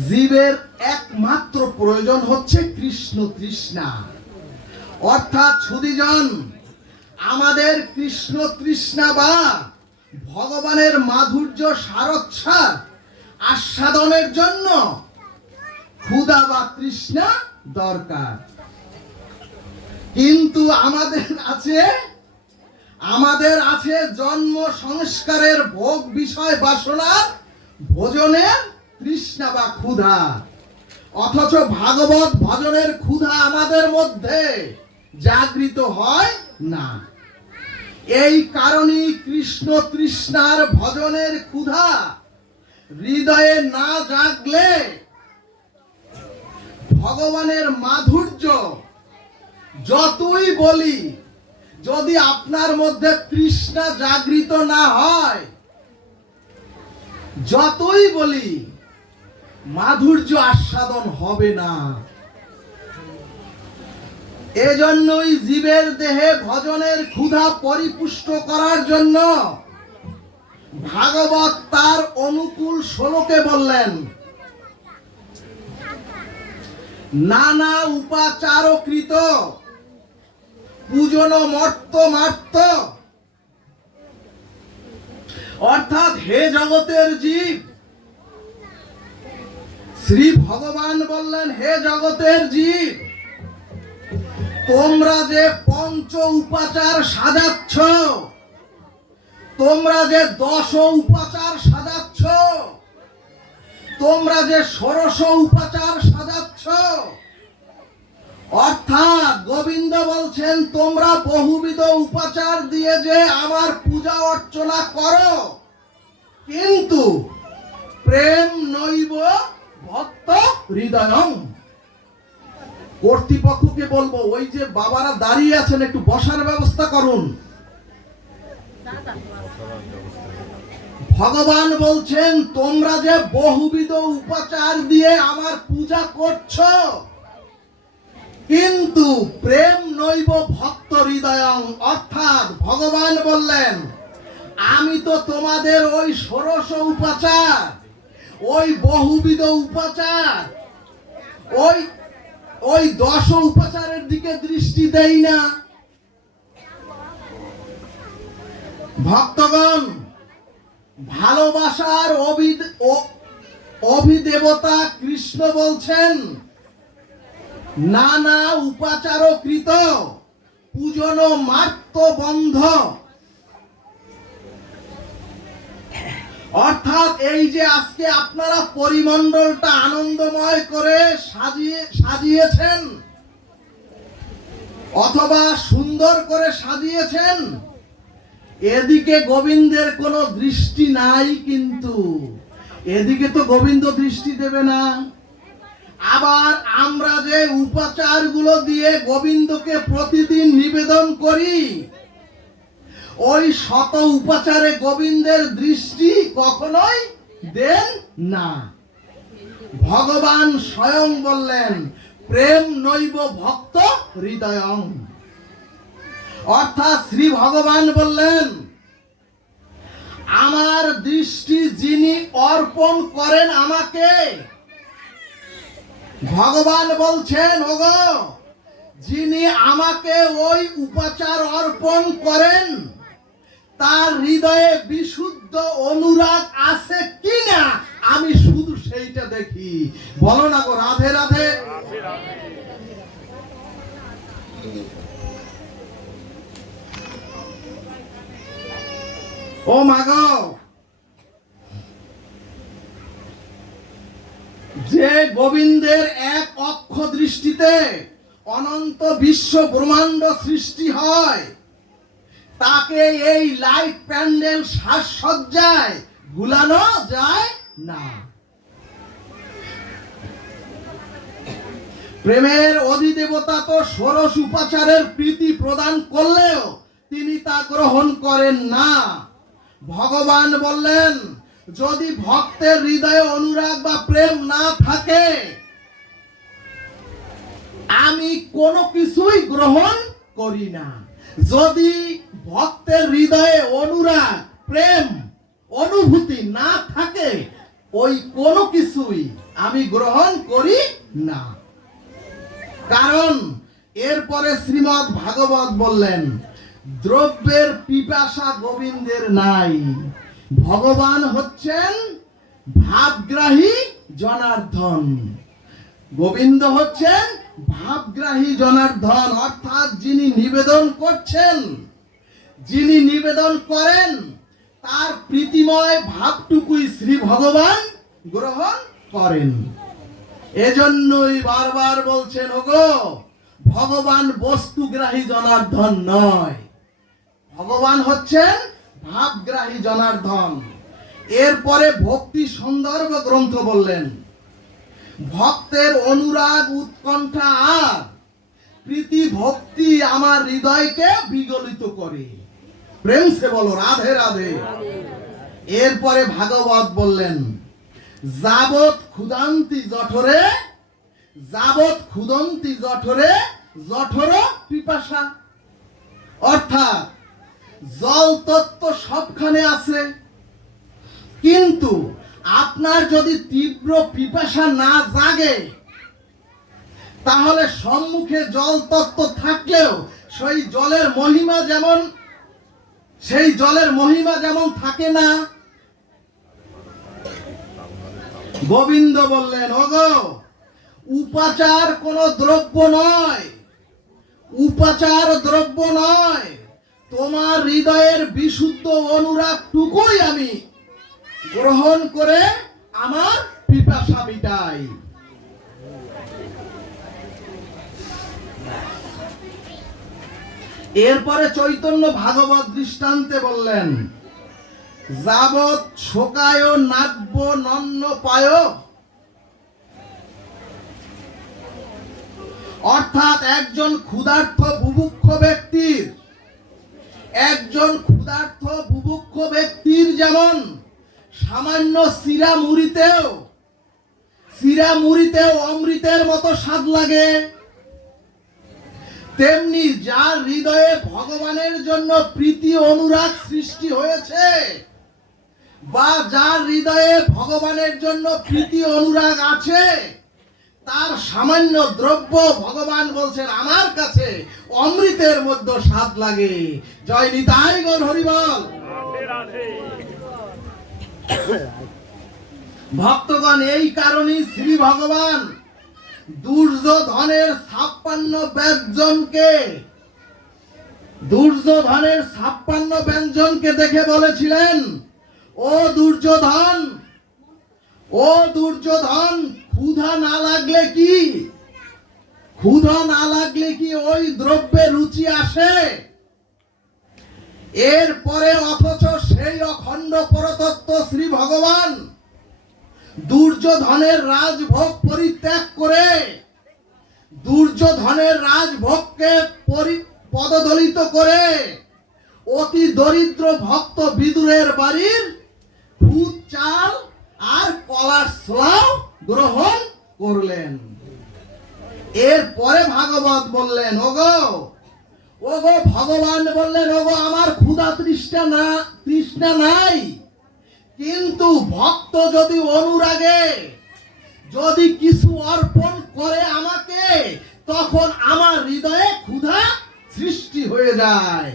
জীবের একমাত্র প্রয়োজন হচ্ছে কৃষ্ণ তৃষ্ণা। অর্থাৎ সুদীজন, আমাদের কৃষ্ণ তৃষ্ণা বা ভগবানের মাধুর্য সারচ্ছার আস্বাদনের জন্য ক্ষুধা বা তৃষ্ণা দরকার। কিন্তু আমাদের আছে আমাদের আছে জন্ম সংস্কারের ভোগ বিষয় বাসনার ভোজনের তৃষ্ণা বা ক্ষুধা। অথচ ভাগবত ভজনের ক্ষুধা আমাদের মধ্যে জাগৃত হয় না। এই কারণেই কৃষ্ণ তৃষ্ণার ভজনের ক্ষুধা হৃদয়ে না জাগলে ভগবানের মাধুর্য যতই বলি, যদি আপনার মধ্যে তৃষ্ণা জাগৃত না হয়, যতই বলি মাধুর্য আস্বাদন হবে না। এজন্যই জীবের দেহে ভজনের ক্ষুধা পরিপুষ্ট করার জন্য ভাগবত তার অনুকূল শ্লোকে বললেন, নানা উপাচারকৃত পূজন মর্ত মার্ত, অর্থাৎ হে জগতের জীব শ্রী ভগবান বললেন, হে জগতের জীব, তোমরা যে পঞ্চ উপাচার সাজাচ্ছ, তোমরা যে দশ উপাচার সাজাচ্ছ, তোমরা যে ষোড়শ উপাচার সাজাচ্ছ, অর্থাৎ গোবিন্দ বলছেন, তোমরা বহুবিধ উপাচার দিয়ে যে আমার পূজা অর্চনা করো, কিন্তু প্রেম নৈব হৃদয়ং। কর্তৃপক্ষকে বলব, ওই যে বাবারা দাঁড়িয়ে আছেন, একটু বসার ব্যবস্থা করুন। ভগবান বলছেন, তোমরা যে বহুবিধ উপাচার দিয়ে আমার পূজা করছ, কিন্তু প্রেম নৈব ভক্ত হৃদয়ং, অর্থাৎ ভগবান বললেন, আমি তো তোমাদের ওই ষোড়শ উপাচার, ওই বহুবিধ উপাচার ওই ওই দশ উপাচারের দিকে দৃষ্টি দেই না। ভক্তগণ, ভালোবাসার অভিদেবতা কৃষ্ণ বলছেন, নানা উপাচারকৃত পূজন মার্ত বন্ধ অর্থাৎ এই যে আজকে আপনারা পরিমণ্ডলটা আনন্দময় করে সাজিয়ে, সাজিয়েছেন, অথবা সুন্দর করে সাজিয়েছেন, এদিকে গোবিন্দের কোনো দৃষ্টি নাই কিন্তু, এদিকে তো গোবিন্দ দৃষ্টি দেবে না। আবার আমরা যে উপাচারগুলো দিয়ে গোবিন্দকে প্রতিদিন নিবেদন করি ওই শত উপাচারে গোবিন্দের দৃষ্টি কখনোই দেন না। ভগবান স্বয়ং বললেন, প্রেম নৈব ভক্ত হৃদয়ং। অর্থাৎ শ্রী ভগবান বললেন, আমার দৃষ্টি যিনি অর্পণ করেন আমাকে। ভগবান বলছেন, ওগো, যিনি আমাকে ওই উপাচার অর্পণ করেন হৃদয়ে বিশুদ্ধ অনুরাগ আছে কিনা? আমি শুধু সেইটা দেখি। বলো না গো, রাধে রাধে। ও মাগ যে গোবিন্দের এক অক্ষ দৃষ্টিতে অনন্ত বিশ্ব ব্রহ্মাণ্ড সৃষ্টি হয় তাকে এই লাইট প্যান্ডেল সাজসজ্জায় ভুলানো যায় না। প্রেমের অধিদেবতা তো ষোড়শ উপাচারের প্রীতি প্রদান করলেও তিনি তা গ্রহণ করেন না। ভগবান বললেন, যদি ভক্তের হৃদয়ে অনুরাগ বা প্রেম না থাকে, আমি কোনো কিছুই গ্রহণ করি না। যদি ভক্তের হৃদয়ে অনুরাগ, প্রেম, অনুভূতি না থাকে, ওই কোনো কিছুই আমি গ্রহণ করি না। কারণ এরপরে শ্রীমৎ ভাগবত বললেন, দ্রব্যের পিপাসা গোবিন্দের নাই। ভগবান হচ্ছেন ভাবগ্রাহী জনার্দন। গোবিন্দ হচ্ছেন ভাবগ্রাহী জনার্দন, অর্থাৎ যিনি নিবেদন করছেন। যিনি নিবেদন করেন, তার প্রীতিময় ভাবটুকুই শ্রী ভগবান গ্রহণ করেন। এজন্যই বারবার বলছেন, ওগো, ভগবান বস্তুগ্রাহী জনার্দন নয়। ভগবান হচ্ছেন ভাবগ্রাহী জনার্দন। এরপরে ভক্তি সন্দর্ভ গ্রন্থ বললেন, ভক্তের অনুরাগ উৎকণ্ঠা আর প্রীতি ভক্তি আমার হৃদয়কে বিগলিত করে। প্রেম সে বলো, রাধে রাধে। এরপরে ভাগবত বললেন যাবত ক্ষুদান্তি জঠরে যাবত ক্ষুদন্তি জঠরে, জঠর পিপাসা। অর্থাৎ জল তত্ত্ব সবখানে আছে। কিন্তু আপনার যদি তীব্র পিপাসা না জাগে, তাহলে সম্মুখে জল তত্ত্ব থাকলেও সেই জলের মহিমা যেমন সেই জলের মহিমা যেমন থাকে না, গোবিন্দ বললেন, ওগো, উপাচার কোনো দ্রব্য নয়, উপাচার দ্রব্য নয়। তোমার হৃদয়ের বিশুদ্ধ অনুরাগটুকুই আমি গ্রহণ করে আমার পিপাসা মিটাই এরপরে চৈতন্য ভাগবত দৃষ্টান্তে বললেন, যাবৎ শোকায় নাব্য নন্ন পায়। অর্থাৎ একজন ক্ষুধার্থ বুভুক্ষ ব্যক্তির, একজন ক্ষুধার্থ বুভুক্ষ ব্যক্তির যেমন সামান্য শিরা মুড়িতেও শিরা মুড়িতেও অমৃতের মতো স্বাদ লাগে তেমনি যার হৃদয়ে ভগবানের জন্য প্রীতি অনুরাগ সৃষ্টি হয়েছে, বা যার হৃদয়ে ভগবানের জন্য প্রীতি অনুরাগ আছে, তার সামান্য দ্রব্য ভগবান বলছেন, আমার কাছে অমৃতের মধ্যে স্বাদ লাগে। জয় নিতাই গৌর হরিবল। ভক্তগণ, এই কারণেই শ্রী ভগবান দুর্যোধনের ছাপ্পান্ন ব্যঞ্জনকে, দুর্যোধনের ছাপ্পান্ন ব্যঞ্জনকে দেখে বলেছিলেন, ও দুর্যোধন ও দুর্যোধন, ক্ষুধা না লাগলে কি? ক্ষুধা না লাগলে কি ওই দ্রব্যে রুচি আসে? এরপরে অথচ সেই অখণ্ড পরতত্ত্ব শ্রী ভগবান দুর্যোধনের রাজভোগ পরিত্যাগ করে, দুর্যোধনের রাজভোগকে পদদলিত করে, অতি দরিদ্র ভক্ত বিদুরের বাড়ির খুদ চাল আর কলার স্লাও গ্রহণ করলেন। এরপরে ভাগবত বললেন, ওগো ওগো ভগবান বললেন, ওগো, আমার ক্ষুধা তৃষ্ণা না, তৃষ্ণা নাই। কিন্তু ভক্ত যদি অনুরাগে, যদি কিছু অর্পণ করে আমাকে, তখন আমার হৃদয়ে ক্ষুধা সৃষ্টি হয়ে যায়।